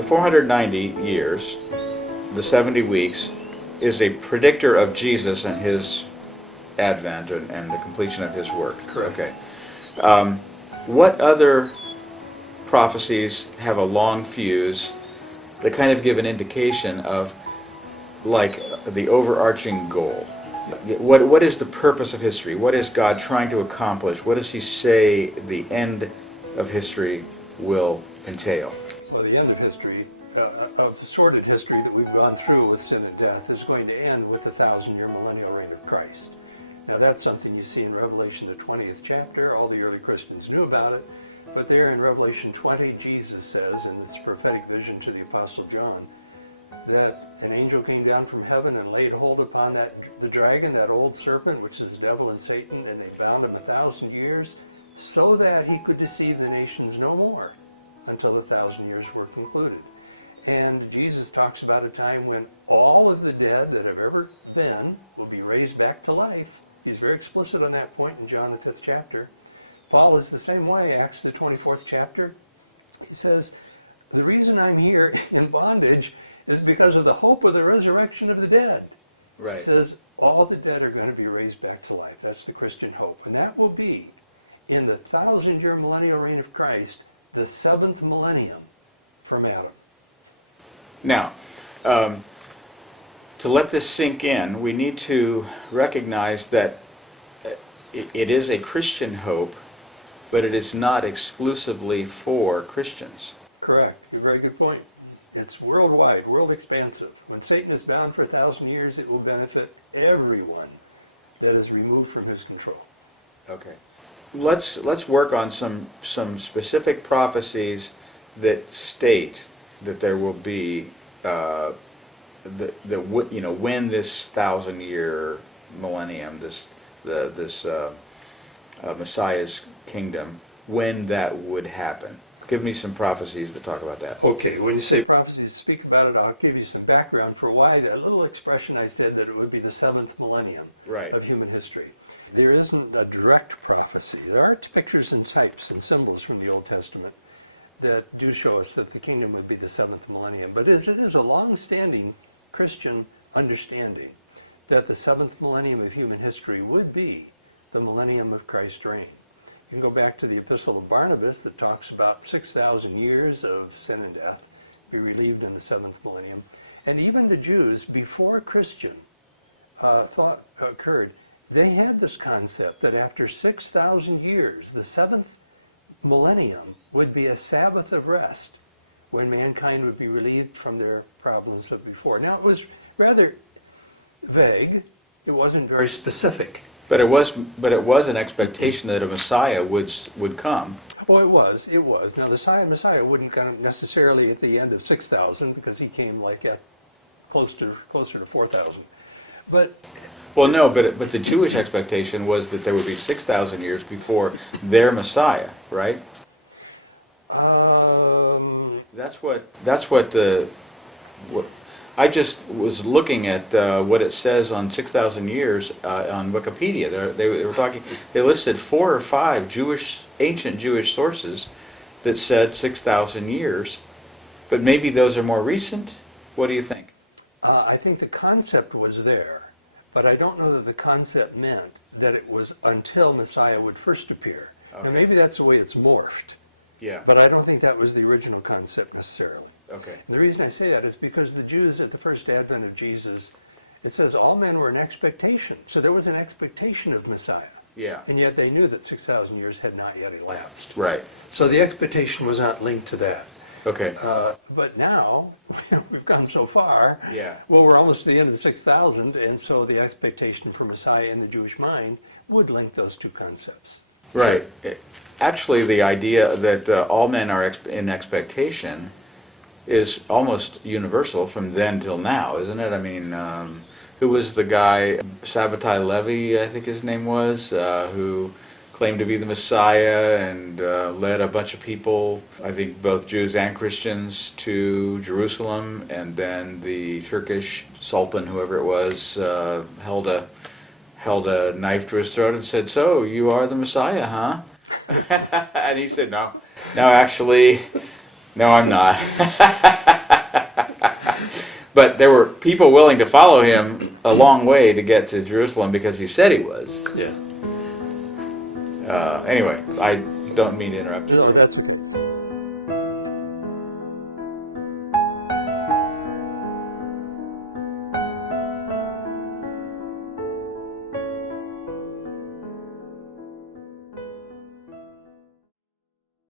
the 490 years, the 70 weeks, is a predictor of Jesus and his advent and the completion of his work. Correct. Okay. What other prophecies have a long fuse that kind of give an indication of, like, the overarching goal? What is the purpose of history? What is God trying to accomplish? What does he say the end of history will entail? Well, the end of history, of the sordid history that we've gone through with sin and death, is going to end with the 1,000-year millennial reign of Christ. Now, that's something you see in Revelation, the 20th chapter. All the early Christians knew about it. But there in Revelation 20, Jesus says, in this prophetic vision to the Apostle John, that an angel came down from heaven and laid hold upon the dragon, that old serpent, which is the devil and Satan, and they bound him 1,000 years so that he could deceive the nations no more until the 1,000 years were concluded. And Jesus talks about a time when all of the dead that have ever been will be raised back to life. He's very explicit on that point in John the 5th chapter. Paul is the same way, Acts the 24th chapter. He says, the reason I'm here in bondage is because of the hope of the resurrection of the dead. Right. He says all the dead are going to be raised back to life. That's the Christian hope. And that will be in the 1,000-year millennial reign of Christ, the 7th millennium from Adam. Now, to let this sink in, we need to recognize that it is a Christian hope, but it is not exclusively for Christians. Correct. A very good point. It's worldwide, world expansive. When Satan is bound for 1,000 years, it will benefit everyone that is removed from his control. Okay. Let's work on some specific prophecies that state that there will be when this 1,000-year millennium, this Messiah's kingdom, when that would happen. Give me some prophecies that talk about that. Okay, when you say prophecies, speak about it, I'll give you some background for why that little expression I said that it would be the 7th millennium of human history. There isn't a direct prophecy. There are pictures and types and symbols from the Old Testament that do show us that the kingdom would be the 7th millennium. But it is a long-standing Christian understanding that the 7th millennium of human history would be the millennium of Christ's reign. You can go back to the Epistle of Barnabas that talks about 6,000 years of sin and death be relieved in the 7th millennium. And even the Jews, before Christian thought occurred, they had this concept that after 6,000 years, the 7th millennium would be a Sabbath of rest when mankind would be relieved from their problems of before. Now, it was rather vague. It wasn't very specific. But it was an expectation that a Messiah would come. Oh, it was. Now, the Messiah wouldn't come necessarily at the end of 6,000 because he came like at closer to 4,000. But the Jewish expectation was that there would be 6,000 years before their Messiah, right? I just was looking at what it says on 6,000 years on Wikipedia. They listed 4 or 5 ancient Jewish sources that said 6,000 years, but maybe those are more recent. What do you think? I think the concept was there, but I don't know that the concept meant that it was until Messiah would first appear. Okay. Now, maybe that's the way it's morphed. Yeah. But I don't think that was the original concept necessarily. Okay. And the reason I say that is because the Jews at the first advent of Jesus, it says all men were in expectation. So there was an expectation of Messiah. Yeah. And yet they knew that 6,000 years had not yet elapsed. Right. So the expectation was not linked to that. Okay. But now, we've gone so far, Yeah. well, we're almost to the end of the 6,000, and so the expectation for Messiah in the Jewish mind would link those two concepts. Right. So, actually, the idea that all men are in expectation is almost universal from then till now, isn't it? I mean, who was the guy, Sabbatai Levi, I think his name was, who claimed to be the Messiah and led a bunch of people, I think both Jews and Christians, to Jerusalem, and then the Turkish Sultan, whoever it was, held a knife to his throat and said, "So, you are the Messiah, huh?" And he said, no, actually, No, I'm not. But there were people willing to follow him a long way to get to Jerusalem because he said he was. Yeah. Anyway, I don't mean to interrupt. No, that's okay.